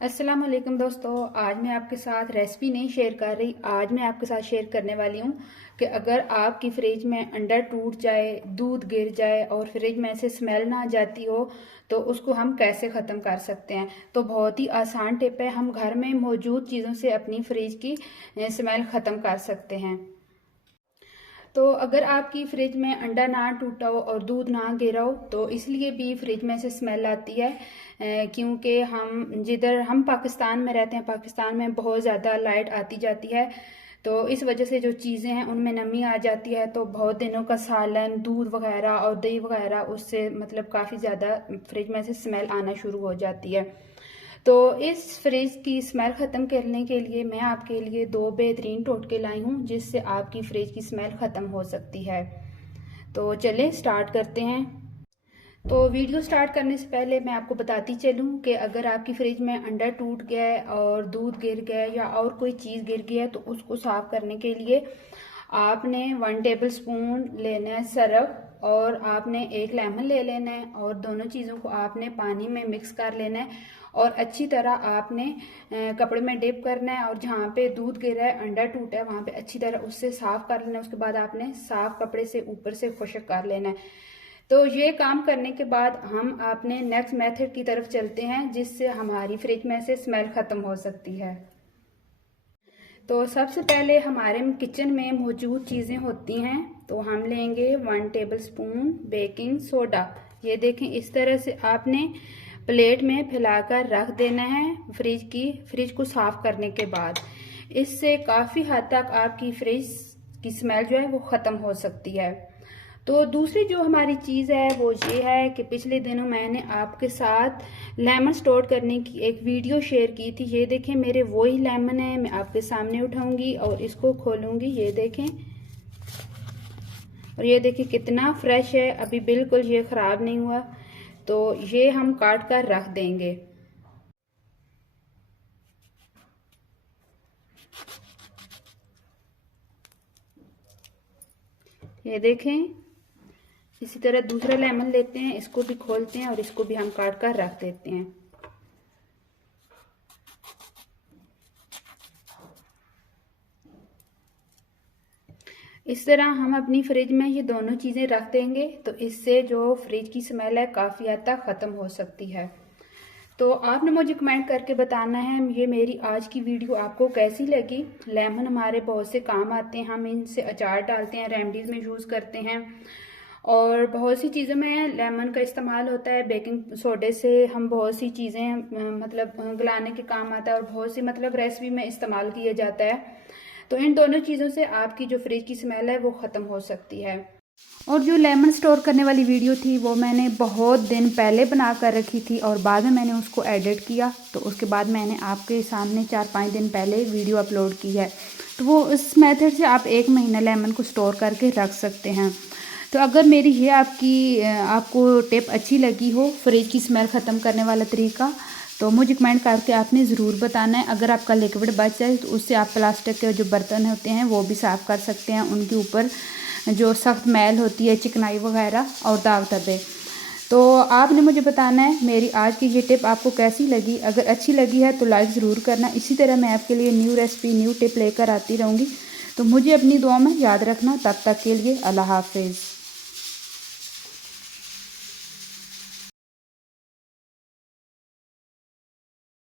अस्सलाम वालेकुम दोस्तों। आज मैं आपके साथ रेसिपी नहीं शेयर कर रही। आज मैं आपके साथ शेयर करने वाली हूँ कि अगर आपकी फ्रिज में अंडा टूट जाए, दूध गिर जाए और फ्रिज में से स्मेल ना जाती हो तो उसको हम कैसे ख़त्म कर सकते हैं। तो बहुत ही आसान टिप है, हम घर में मौजूद चीज़ों से अपनी फ्रिज की स्मेल ख़त्म कर सकते हैं। तो अगर आपकी फ्रिज में अंडा ना टूटा हो और दूध ना गिरा हो तो इसलिए भी फ्रिज में से स्मेल आती है, क्योंकि हम पाकिस्तान में रहते हैं, पाकिस्तान में बहुत ज़्यादा लाइट आती जाती है। तो इस वजह से जो चीज़ें हैं उनमें नमी आ जाती है, तो बहुत दिनों का सालन, दूध वगैरह और दही वगैरह उससे मतलब काफ़ी ज़्यादा फ्रिज में से स्मेल आना शुरू हो जाती है। तो इस फ्रिज की स्मेल ख़त्म करने के लिए मैं आपके लिए दो बेहतरीन टोटके लाई हूँ जिससे आपकी फ्रिज की स्मेल ख़त्म हो सकती है। तो चलें स्टार्ट करते हैं। तो वीडियो स्टार्ट करने से पहले मैं आपको बताती चलूँ कि अगर आपकी फ्रिज में अंडा टूट गया है और दूध गिर गया है या और कोई चीज़ गिर गई है तो उसको साफ़ करने के लिए आपने 1 टेबल स्पून लेना है सरफ और आपने 1 लेमन ले लेना है और दोनों चीज़ों को आपने पानी में मिक्स कर लेना है और अच्छी तरह आपने कपड़े में डिप करना है और जहाँ पे दूध गिरा है, अंडा टूटा है, वहाँ पे अच्छी तरह उससे साफ़ कर लेना है। उसके बाद आपने साफ़ कपड़े से ऊपर से खुश्क कर लेना है। तो ये काम करने के बाद हम अपने नेक्स्ट मेथड की तरफ चलते हैं जिससे हमारी फ्रिज में से स्मेल ख़त्म हो सकती है। तो सबसे पहले हमारे किचन में मौजूद चीज़ें होती हैं, तो हम लेंगे 1 टेबल स्पून बेकिंग सोडा। ये देखें, इस तरह से आपने प्लेट में फैलाकर रख देना है फ्रिज को साफ़ करने के बाद। इससे काफ़ी हद तक आपकी फ्रिज की स्मेल जो है वो ख़त्म हो सकती है। तो दूसरी जो हमारी चीज़ है वो ये है कि पिछले दिनों मैंने आपके साथ लेमन स्टोर करने की एक वीडियो शेयर की थी। ये देखें, मेरे वही लेमन है, मैं आपके सामने उठाऊंगी और इसको खोलूंगी। ये देखें, और ये देखिए कितना फ्रेश है, अभी बिल्कुल ये ख़राब नहीं हुआ। तो ये हम काट कर रख देंगे। ये देखें, इसी तरह दूसरा लेमन लेते हैं, इसको भी खोलते हैं और इसको भी हम काट कर रख देते हैं। इस तरह हम अपनी फ्रिज में ये दोनों चीज़ें रख देंगे तो इससे जो फ्रिज की स्मेल है काफ़ी हद तक ख़त्म हो सकती है। तो आपने मुझे कमेंट करके बताना है ये मेरी आज की वीडियो आपको कैसी लगी। लेमन हमारे बहुत से काम आते हैं, हम इनसे अचार डालते हैं, रेमडीज़ में यूज़ करते हैं और बहुत सी चीज़ों में लेमन का इस्तेमाल होता है। बेकिंग सोडे से हम बहुत सी चीज़ें मतलब गलाने के काम आता है और बहुत सी मतलब रेसिपी में इस्तेमाल किया जाता है। तो इन दोनों चीज़ों से आपकी जो फ्रिज की स्मेल है वो ख़त्म हो सकती है। और जो लेमन स्टोर करने वाली वीडियो थी वो मैंने बहुत दिन पहले बना कर रखी थी और बाद में मैंने उसको एडिट किया, तो उसके बाद मैंने आपके सामने 4-5 दिन पहले वीडियो अपलोड की है। तो वो इस मेथड से आप 1 महीना लेमन को स्टोर करके रख सकते हैं। तो अगर मेरी ये आपको टिप अच्छी लगी हो, फ्रिज की स्मेल ख़त्म करने वाला तरीका, तो मुझे कमेंट करके आपने ज़रूर बताना है। अगर आपका लिक्विड बच जाए तो उससे आप प्लास्टिक के जो बर्तन होते हैं वो भी साफ़ कर सकते हैं, उनके ऊपर जो सख्त मैल होती है, चिकनाई वगैरह और दाग धब्बे। तो आपने मुझे बताना है मेरी आज की ये टिप आपको कैसी लगी। अगर अच्छी लगी है तो लाइक ज़रूर करना। इसी तरह मैं आपके लिए न्यू रेसिपी, न्यू टिप लेकर आती रहूँगी। तो मुझे अपनी दुआ में याद रखना। तब तक के लिए अल्लाह हाफिज़।